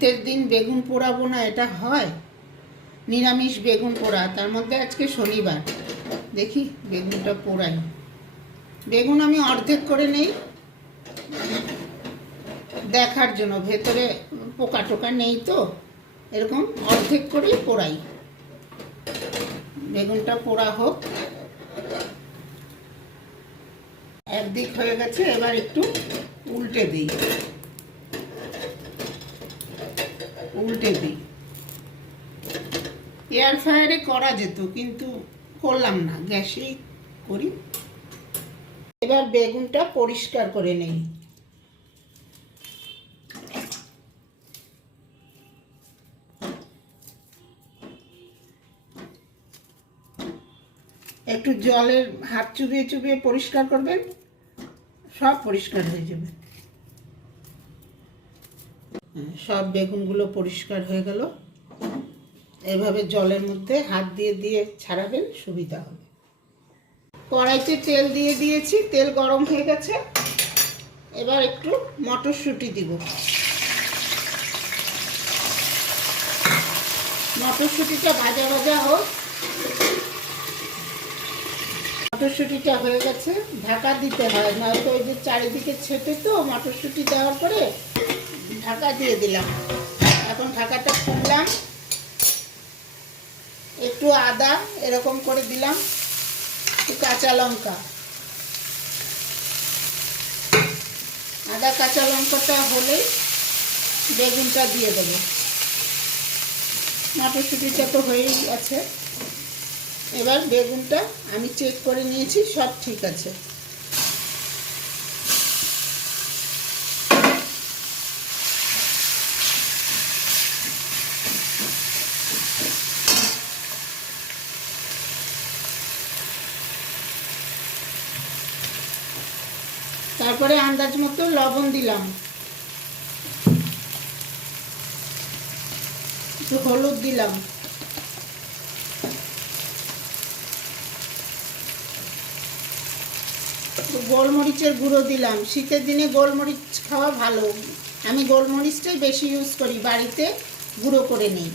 শীতের দিন বেগুন পোড়াবো না, এটা হয়? নিরামিষ বেগুন পোড়া, তার মধ্যে আজকে শনিবার। দেখি বেগুনটা পোড়াই। বেগুন আমি অর্ধেক করে নেই দেখার জন্য, ভেতরে পোকা টোকা নেই তো, এরকম অর্ধেক করেই পোড়াই। বেগুনটা পোড়া হোক। একদিক হয়ে গেছে, এবার একটু উল্টে দিই। এয়ার ফ্রায়ারে করা যেত, কিন্তু করলাম না, গ্যাসেই করি। এবার বেগুনটা পরিষ্কার করে নেই। একটু জলের হাত চুবিয়ে চুবিয়ে পরিষ্কার করবেন, সব পরিষ্কার হয়ে যাবে। সব বেগুনগুলো পরিষ্কার হয়ে গেল। এভাবে জলের মধ্যে হাত দিয়ে দিয়ে ছাড়াবেন, সুবিধা হবে। কড়াইতে তেল দিয়ে দিয়েছি, তেল গরম হয়ে গেছে। এবার একটু মটরশুঁটি দিব। মটরশুঁটিটা ভাজা ভাজা হোক। মটরশুঁটিটা হয়ে গেছে, ঢাকা দিতে হয়, নয়তো ওই যে চারিদিকে ছেটে তো মটরশুঁটি দেওয়ার পরে ঢাকা দিয়ে দিলাম। এখন ঢাকাটা খুললাম, একটু আদা এরকম করে দিলাম, একটু কাঁচা লঙ্কা। আদা কাঁচা লঙ্কাটা হলেই বেগুনটা দিয়ে দেবো। মটরশুঁটিটা তো হয়েই আছে। এবার বেগুনটা আমি চেক করে নিয়েছি, সব ঠিক আছে। তারপরে আন্দাজ মতো লবণ দিলাম, একটু হলুদ দিলাম, গোলমরিচের গুঁড়ো দিলাম। শীতের দিনে গোলমরিচ খাওয়া ভালো, আমি গোলমরিচটাই বেশি ইউজ করি, বাড়িতে গুঁড়ো করে নিই।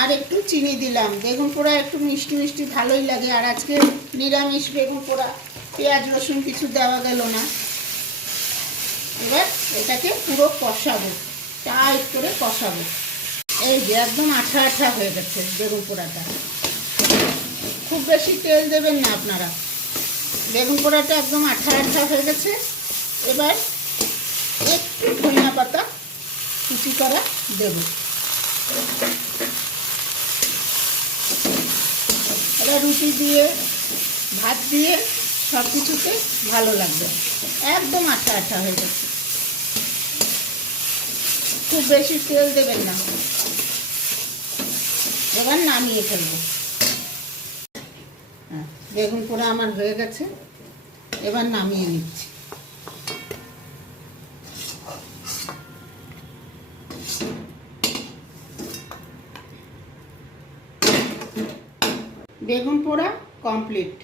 আর একটু চিনি দিলাম। বেগুন পোড়া একটু মিষ্টি মিষ্টি ভালোই লাগে, আর আজকে নিরামিষ বেগুন পোড়া, পেঁয়াজ রসুন কিছু দেওয়া গেল না। এবার এটাকে পুরো কষাবো, টাইট করে কষাবো। এই যে একদম আঠা আঠা হয়ে গেছে বেগুন পোড়াটা। খুব বেশি তেল দেবেন না আপনারা, বেগুন পোড়াটা একদম আঠা আঠা হয়ে গেছে। এবার একটু ধনিয়া পাতা কুচি করা দেব। এটা রুটি দিয়ে ভাত দিয়ে সব কিছুতে ভালো লাগবে। একদম আঠা আঠা হয়ে গেছে, খুব বেশি তেল দেবেন না। এবার নামিয়ে ফেলবো। বেগুন পোড়া আমার হয়ে গেছে, এবার নামিয়ে নিচ্ছি। বেগুন পোড়া কমপ্লিট।